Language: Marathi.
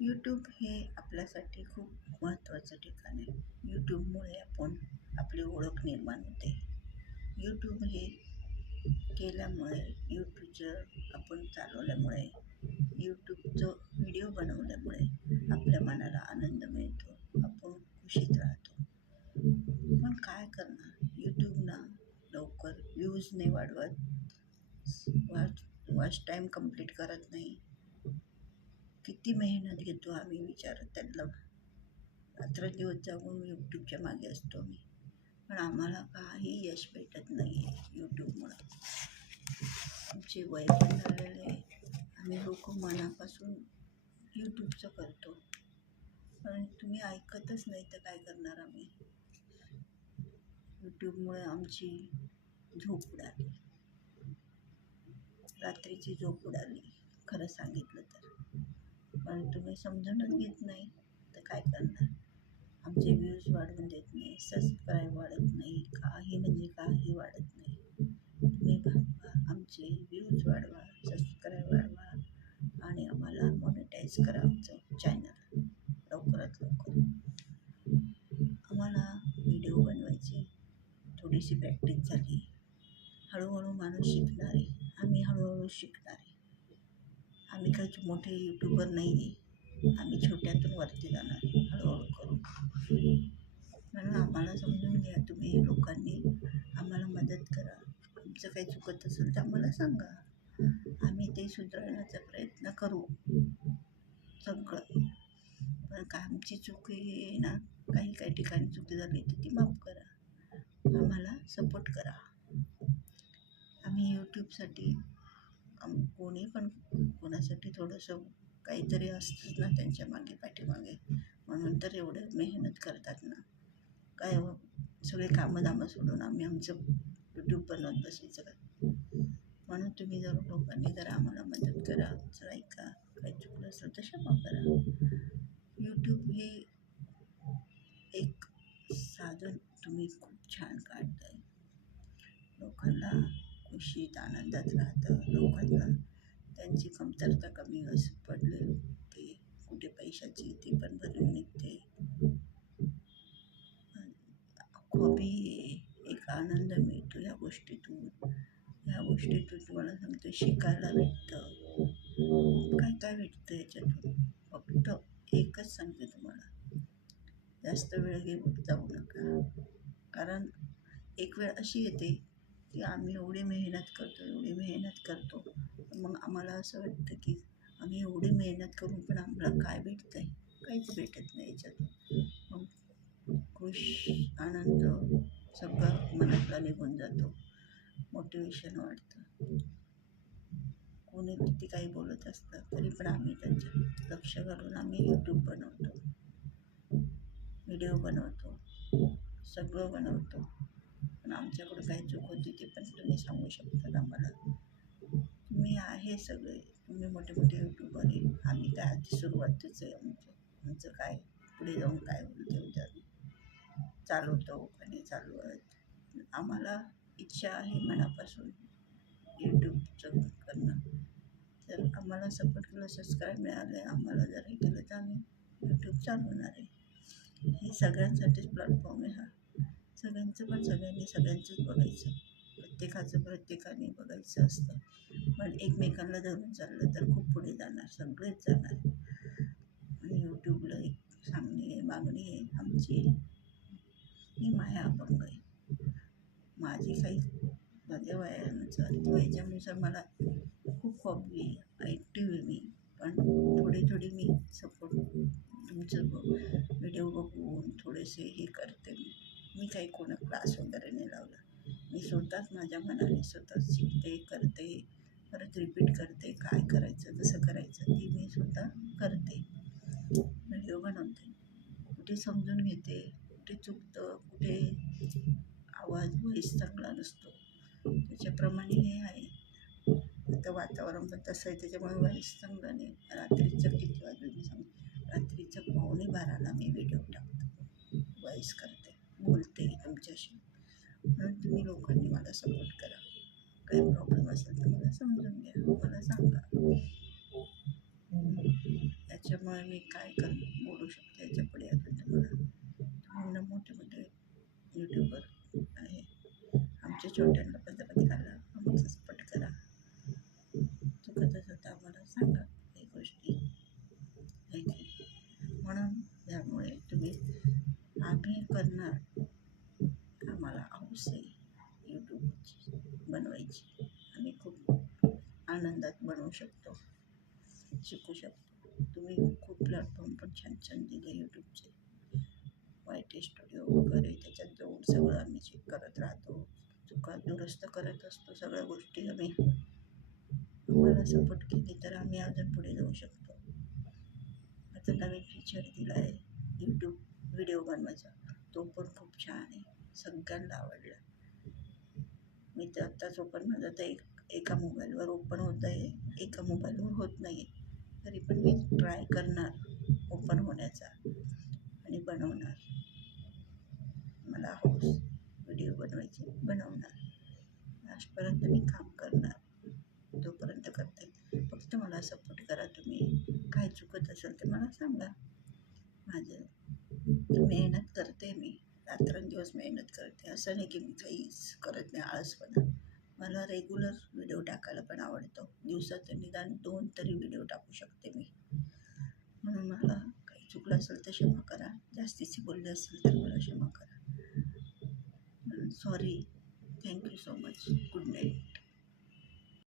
यूट्यूब हे आपल्यासाठी खूप महत्त्वाचं ठिकाण आहे. यूट्यूबमुळे आपली ओळख निर्माण होते. यूट्यूब हे केल्यामुळे आपण चालवल्यामुळे यूट्यूबचं व्हिडिओ बनवल्यामुळे आपल्या मनाला आनंद मिळतो. आपण खुशीत राहतो. पण काय करणार? यूट्यूबना लवकर व्ह्यूज नाही वाढवत, वॉच टाईम कंप्लीट करत नाही. किती मेहनत घेतो आम्ही विचारत त्यांना. रात्रंदिवस जागून यूट्यूबच्या मागे असतो मी, पण आम्हाला काही यश भेटत नाही आहे यूट्यूबमुळं. आमचे वय पण झालेले आहे. आम्ही लोक मनापासून यूट्यूबचं करतो, पण तुम्ही ऐकतच नाही तर काय करणार आम्ही. यूट्यूबमुळे आमची झोप उडाली, रात्रीची झोप उडाली खरं सांगितलं तर. पण तुम्ही समजूनच घेत नाही तर काय करणार. आमचे व्ह्यूज वाढवून देत नाही, सबस्क्राईब वाढत नाही, काही म्हणजे काही वाढत नाही. तुम्ही आमचे व्ह्यूज वाढवा, सबस्क्राईब वाढवा आणि आम्हाला मॉनिटाईज करा आमचं चॅनल लवकरात लवकर. आम्हाला व्हिडिओ बनवायची थोडीशी प्रॅक्टिस झाली. हळूहळू माणूस शिकणार आहे. आम्ही हळूहळू शिकणार आहे. आम्ही काही मोठे यूट्यूबर नाही आहे. आम्ही छोट्यातून वरती जाणार आहे हळूहळू करून. म्हणून आम्हाला समजून घ्या. तुम्ही लोकांनी आम्हाला मदत करा. आमचं काही चुकत असेल तर आम्हाला सांगा. आम्ही ते सुधारण्याचा प्रयत्न करू सगळं. पण काय आमची चूक आहे ना, काही ठिकाणी चुकी झाली तर ती माफ करा. आम्हाला सपोर्ट करा. आम्ही यूट्यूबसाठी कोणी पण कोणासाठी थोडंसं काहीतरी असतंच ना त्यांच्या मागे पाठीमागे. म्हणून तर एवढं मेहनत करतात ना. काय हो, सगळे कामं सोडून आम्ही आमचं यूट्यूब बनवत बसायचं का? म्हणून तुम्ही लोकांनी जरा आम्हाला मदत करा, आमचं ऐका. काही चुकलं असेल तर क्षमा करा. यूट्यूब हे एक साधन तुम्ही खूप छान काढताय. लोकांना खुशीत आनंदात राहतं. लोकांना त्यांची कमतरता कमी पडले ते कुठे पैशाची ती पण भरून निघते. हॉबी एक आनंद मिळतो ह्या गोष्टीतून. तुम्हाला सांगते शिकायला भेटतं. काय काय भेटतं याच्यातून. फक्त एकच सांगते तुम्हाला, जास्त वेळ घेऊन जाऊ नका. कारण एक वेळ अशी येते की आम्ही एवढी मेहनत करतो, मग आम्हाला असं वाटतं की आम्ही एवढी मेहनत करून पण आम्हाला काय भेटतंय? काहीच भेटत नाही याच्यातून. मग खुश आनंद सगळं मनातला निघून जातो. मोटिवेशन वाढतं. कोणी किती काही बोलत असतं तरी पण आम्ही त्यांच्यात लक्ष घालून आम्ही यूट्यूब बनवतो, व्हिडिओ बनवतो, सगळं बनवतो. पण आमच्याकडून काही चूक होती ते पण तुम्ही सांगू शकता आम्हाला. तुम्ही आहे सगळे, तुम्ही मोठे मोठे यूट्यूबर आहे. आम्ही काय आधी सुरुवातच आहे आमचं काय पुढे जाऊन काय होईल ते उद्या चालवतो आणि चालवत. आम्हाला इच्छा आहे मनापासून यूट्यूबचं करणं. जर आम्हाला सपोर्ट केलं, सबस्क्राईब मिळाले, आम्हाला जर हे केलं तर आम्ही यूट्यूब चालवणार आहे. हे सगळ्यांसाठीच प्लॅटफॉर्म आहे हा. सगळ्यांनी सगळ्यांचंच बघायचं. प्रत्येकाने बघायचं असतं. पण एकमेकांना धरून चाललं तर खूप पुढे जाणार, सगळेच जाणार. आणि यूट्यूबला एक मागणी आहे आमची. मी माया अपंग आहे. माझ्या वयानुसार मला खूप हॉबी आहे, ॲक्टिव्ह आहे मी. पण थोडी मी सपोर्ट तुमचं व्हिडिओ बघून थोडेसे हे करते मी काही कोणा क्लास वगैरे नाही लावला. मी स्वतःच माझ्या मनाने स्वतःच शिकते, करते, परत रिपीट करते. काय करायचं, कसं करायचं ते मी स्वतः करते. व्हिडिओ बनवते, कुठे समजून घेते, कुठे चुकतं, कुठे व्हॉईस चांगला नसतो, त्याच्याप्रमाणे हे आहे. आता वातावरण पण तसं आहे, त्याच्यामुळे व्हॉईस चांगला नाही. रात्रीचं किती वाजले मी सांगते, रात्रीचं 11:45ला मी व्हिडिओ टाकते, व्हॉईस करते, बोलते तुमच्याशी. म्हणून तुम्ही लोकांनी मला सपोर्ट करा. काही प्रॉब्लेम असेल तर मला समजून घ्या, मला सांगा. त्याच्यामुळे त्यामुळे मी काय बोलू शकते याच्यापुढे अजून तुम्हाला. तुम्ही ना मोठे मोठे यूट्यूबर आहे, आमच्या छोट्यांना पदापती घाला, आमचं सपोर्ट करा. चुकत असेल तर आम्हाला सांगा काही गोष्टी आहे की. म्हणून त्यामुळे आम्ही करणार, आम्हाला हौस आहे यूट्यूबची बनवायची. आम्ही खूप आनंदात बनवू शकतो, शिकू शकतो. तुम्ही खूप प्लॅटफॉर्म पण छान छान दिले यूट्यूबचे, YT स्टुडिओ वगैरे, त्याच्यात जाऊन सगळं आम्ही चेक करत राहतो, चुका दुरुस्त करत असतो. सगळ्या गोष्टी आम्हाला सपोर्ट केली तर आम्ही अजून पुढे जाऊ शकतो. आता नवीन फीचर दिला आहे यूट्यूब व्हिडिओ बनवायचा, तो पण खूप छान आहे, सगळ्यांना आवडला. मी तर आत्ताच माझं तर एका मोबाईलवर ओपन होत आहे, एका मोबाईलवर होत नाही. तरी पण मी ट्राय करणार ओपन होण्याचा आणि बनवणार. मला हौस व्हिडिओ बनवायचे, बनवणार. लास्टपर्यंत मी काम करणार, तोपर्यंत करते. फक्त मला सपोर्ट करा तुम्ही. काय चुकत असेल तर मला सांगा. मेहनत करते, मी रात्रंदिवस मेहनत करते. असं नाही की मी काहीच करत नाही, आळसपणा. मला रेग्युलर व्हिडिओ टाकायला पण आवडतं. दिवसात निदान 2 तरी व्हिडिओ टाकू शकते मी. म्हणून मला काही चुकलं असेल तर क्षमा करा, जास्तीची बोलले असेल तर मला क्षमा करा. Sorry. Thank you so much. Good night.